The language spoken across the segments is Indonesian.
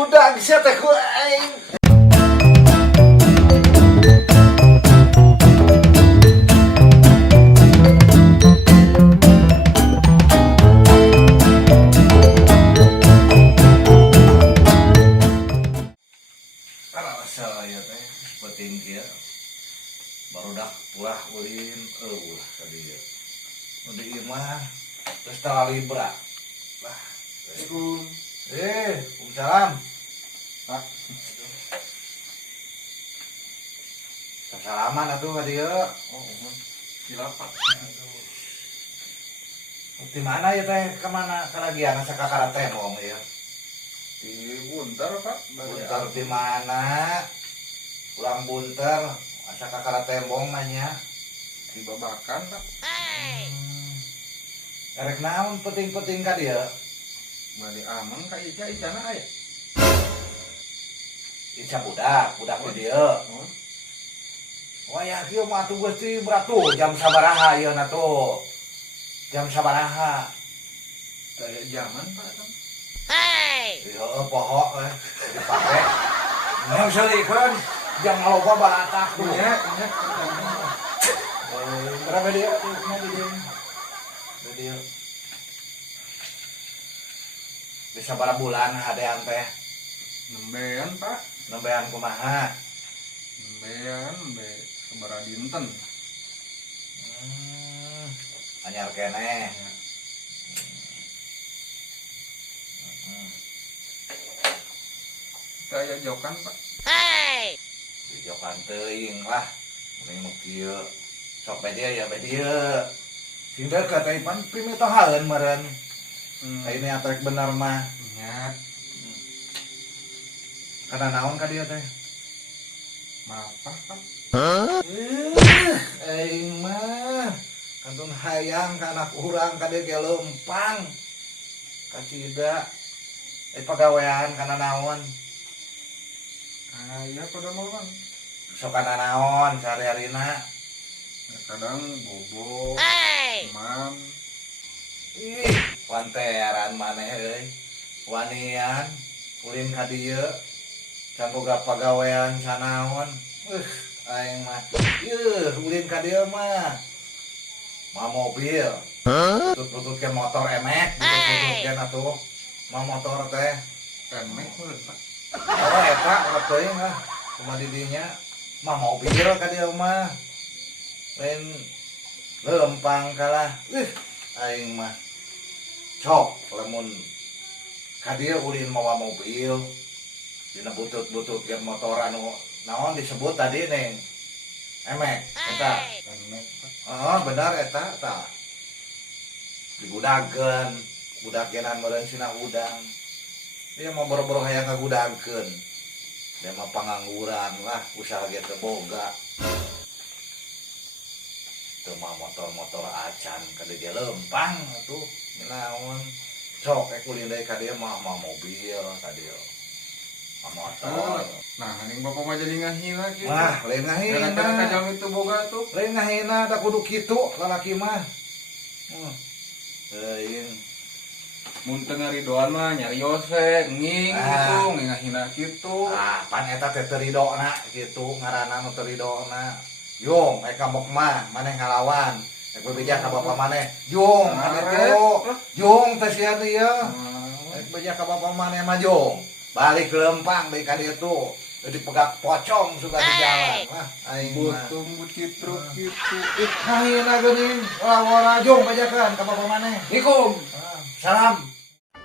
Udah bisa teh ku aing. Karena saya teh penting kieu. Barudak pulah ulin ulah tadi ya. Nu di imah terus talali berat. Lah, Assalamualaikum. Waalaikumsalam. Pak. Salaman atuh ka dieu. Oh, silapak. Di mana ya teh? Kemana? Kalagian sakakara teh mong ya. Di Buntar, Pak. Buntar di mana? Pulang Buntar, sakakara tembong nanya. Di Babakan, Pak. Erek naon penting-penting ka dieu? Bali aman ka Ica-icana aya. Ica budak di dieu. Oh. Wayah kieu mah atuh geus ti beratuh jam sabaraha ayeuna tuh? Jam sabaraha? Daya zaman, Pak. Heuh poho dipake. Nya selikeun jam ngaloba batak tuh. Iya. Berapa dia? Dia. Bisa berapa bulan hadean teh? Nembean, Pak. Nembean kumaha? Nembean, sabaraha dinten. Anyar keneh. Daya jokan, Pak. Dijokan teuing lah. Mending nu kieu. Sok bae dia ya bae dia. Sing deukeut teh pan pimitohaeun meureun. Ini atrek bener mah. Nya, Kana naon ka dieu teh? mapah, Pak. Aing mah kantun hayang ka anak urang ka dieu ge leumpang. Kacida. Pagawean kana naon? Aya pada mau, Bang. Sok kana naon sehari-harina? Ya, kadang bobo, mam. Ih, panteran maneh euy. Wanian ulin ka dieu. Can boga pagawean sanaon. Aing mah. Ulin ka dieu mah. Mah mobil. Tutut ke motor emek, tutut ke atuh. Mah motor teh. Emek meureun, Pak. Oh eta urang teuing lah. Cuma di dinya mah mobil ka dieu mah. Lain leumpang kalah. Aing mah cok lamun ka dieu ulin mawa mobil. Dina butut-butut gen motor anu naon disebut tadi neng? Emek eta. Emek, Pak. Oh benar eta tah. Digudageun, budak genan meureun sina udang. Dia mau boro-boro hayang ngagudagkeun. Dia mah pangangguran lah, usaha ge teu boga. Teu mah motor-motor acan ka dieu ge leumpang atuh. Naon? Sok ulin deui ka dieu mah mobil ka dieu. Motor. Nah, haning bapak mah jadi ngahina kieu. Wah, lain ngahina. Kadang-kadang kajam itu boga tuh. Lain ngahina da kudu kitu lalaki mah. Lain. Mun teu ngaridoan mah nyarios we, nging gitu, ngahina kitu. Ah, pan eta teh teu ridona kitu, ngaranna nu teu ridona. Yung, eka mok mah maneh ngalawan. Ek bebeja ka bapa maneh. Yung, atuh. Yung teh sia dieu. Ek bebeja ka bapa maneh mah yung. Balik lempang deui ka dieu tuh. Jadi pegak pocong suka di jalan. Wah, aing mah. Butuh kitu kitu. Ngahina geuning, wara yung bejakeun ka bapa maneh. Assalamualaikum. Salam.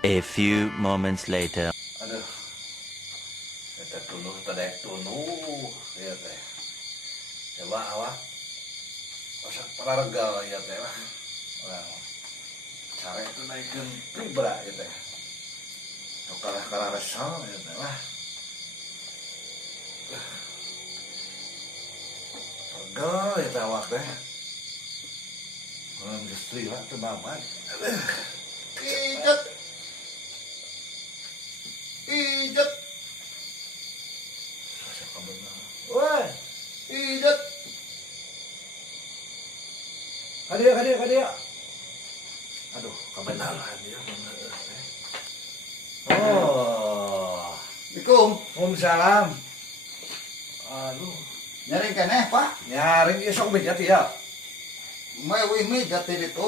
A few moments later. Aduh. Eta tuluh tedek tuluh. Ieu teh. Coba awak. Osak pararega ieu teh lah. Urang. Care itu naikeun pribra ieu teh. Kalah resal ieu teh lah. Pararega ieu teh awak teh. Mun geus lila teu mamad. Ijet. Ijet. Siapa benar? Woi, ijet. Kadia. Aduh, kebenaran dia. Oh. Waalaikumsalam. Aduh. Nyari keneh, Pak? Nyaring isok bijat ya. Mewih mijat itu.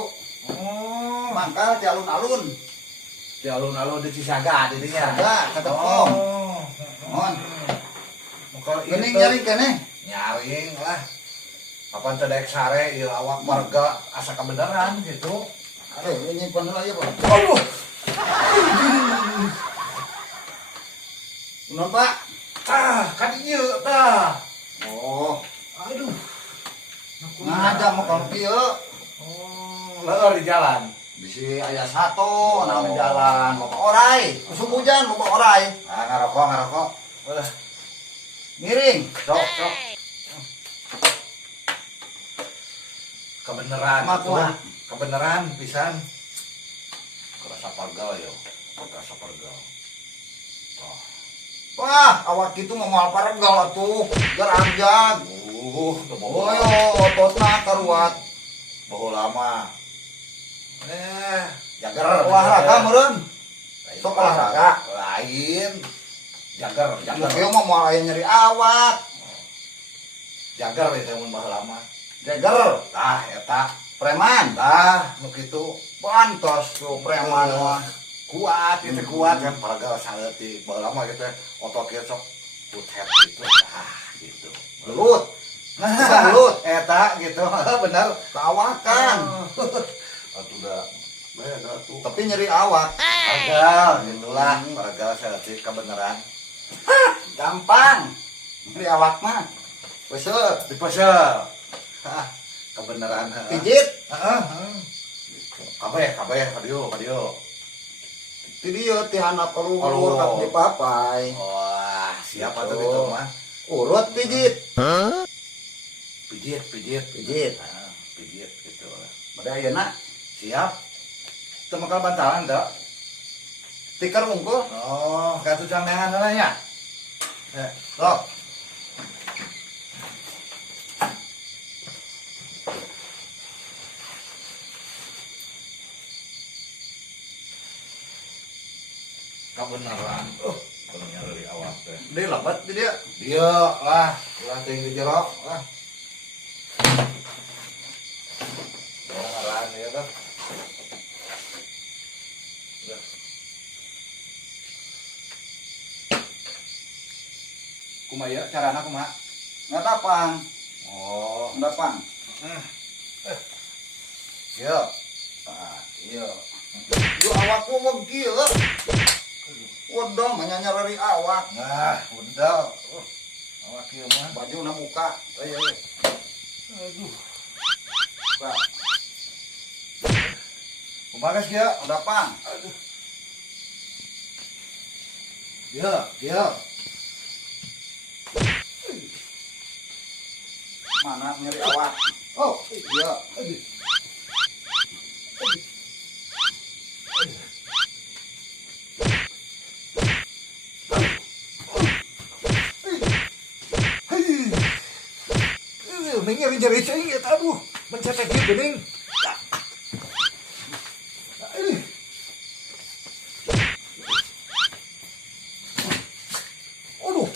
Oh. Mangkal di alun-alun. Di alun-alun di Cisaga didinya. Ada, kata Pom. Oh. Mohon. Kalau Gening nyari keneh. nyaring lah. Kapan tedek sare ieu awak warga asa kebenaran gitu. Ini penuh aja, Pak. Aduh. Non, Pak. Kan ieu tah. Oh, Aduh. ngajak mau kalau kieu. Oh, leueur di jalan. Bisi aya satu nang jalan, loba orai. Musim hujan loba orai. Ngarokok. Udah. Miring. Sok. Kebenaran. Makuah. Kebenaran pisan. Kerasa pargal yo. Kerasa pargal. Oh. Wah, awak itu mau mal paregal atuh. Gerajag. Bohong. Ototna karuat. Bohong lama. Jager. Olahraga meureun. Sok olahraga. Lain. Jager. Kieu mah moal aya nyeri awak. Jager itu mun baheula lama. Jager. Tah eta. Preman. Tah nu kitu. Pantos tuh preman mah. Kuat kan paragal saleutik baheula lama gitu otot kieu sok putet gitu. Gitu. Gelut. Gelut. Eta gitu. Bener. Kawakan. Atuh da beda tuh. Tapi nyeri awak. Paragal gitulah. Paragal saleutik kebenaran. Gampang. Nyeri awak mah. Besar. Dipesel. Kebenaran. Pijit. Heeh. Kabeh kadieu. Ti dieu ti handap Oh. perlu urut di papai. Wah, siapa tuh Gitu. itu mah? Urut pijit. Pijit. Pijit. Pijit gitu lah. Bade ayeuna Siap. Teu bakal bantalan teu. tikar unggul. Oh, katu candangan heula nya. Sok. Kebenaran. Bener dari awak teh. Dia lebat di dia. Dia lah tinggi jerok lah. Kebenaran ya tuh. Kumaha carana kumaha? Ngadapang. Oh, Ngadapang. iya. Iya. Yo awakku mah kieu. Wedong nyanyar dari awak. Nah, udah. Awak kieu mah. Baju na muka. Ayo. Aduh. Buka. Kumaha geus kieu? Ngadapang. Iya. Mana nyeri awak? Oh, iya. Ning nyari jari cing eta aduh, mencetek gitu ning. Aduh.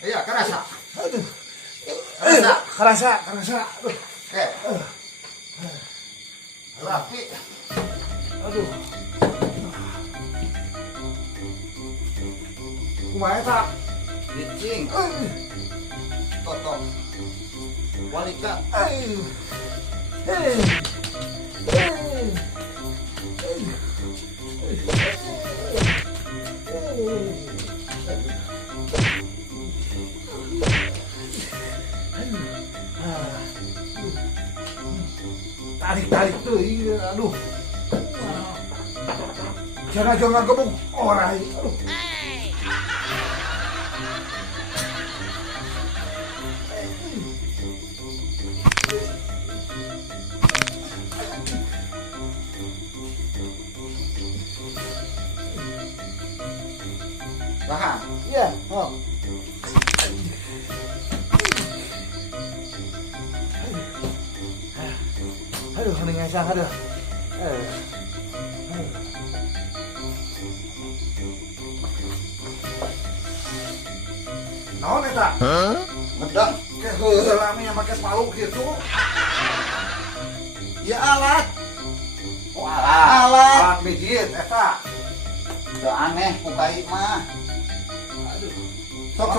Iya, kerasa. Aduh. Kerasa. Kerasa. Aduh. Oke. Rapi. Aduh. Kumaha eta? Licing. Toto. Walika. Tarik tuh, aduh. Jangan gebuk orai. Aduh. Tahan. Iya. Oh. Aduh, ini ngesang, aduh. Naon eta? Medang. Keheulami yang pakai palu gitu. Ya alat. Oh, Alat. alat bijit eta. Udah aneh kukai mah. Sok.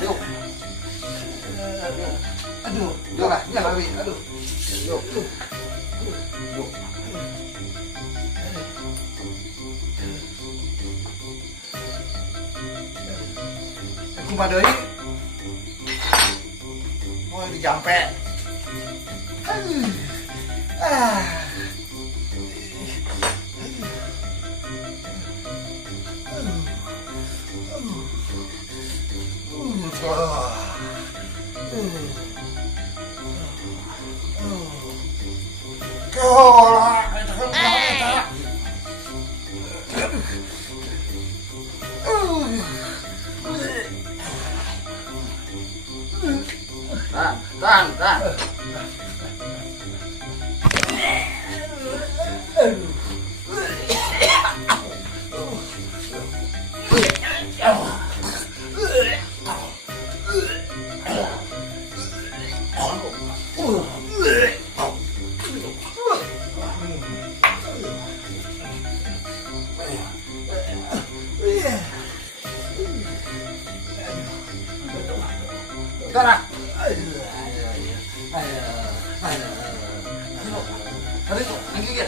Yuk. Aduh, Yuk. nyalawi, aduh. Yuk. Yuk. Kumaha deui? Oh, dijampe. Ah. Tahan. Tahan. Lagi ya.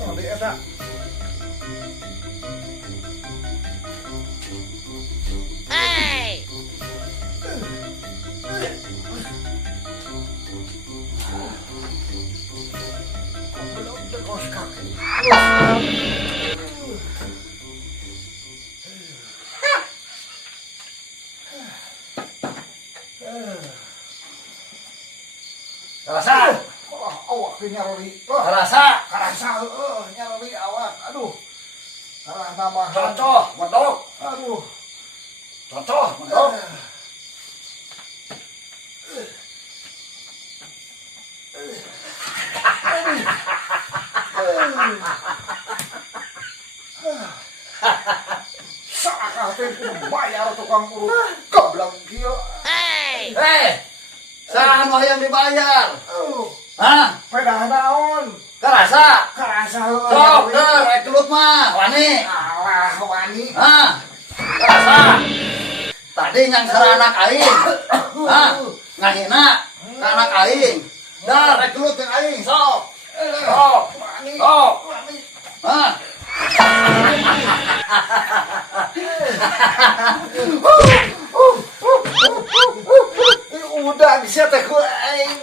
Oh, di eta. Rasa. Awak nyaroli. Rasa. Karasa nyaroli awak. Aduh. Karena nama Cocok, medok. Aduh. Cocok, medok. Sakah teh kudu bayar tukang urut. Goblok kieu. Saha nu hayang dibayar? Hah? Pedah naon? Karasa. Karasa Sok, rekrut mah wani. Alah wani. Hah? Karasa. Tadi yang anak aing. Hah? Ngahina ka anak aing. Dah rekrut yang aing sok. Sok. Wani. Sok. Wani. Hah? Udah bisa teh ku aing.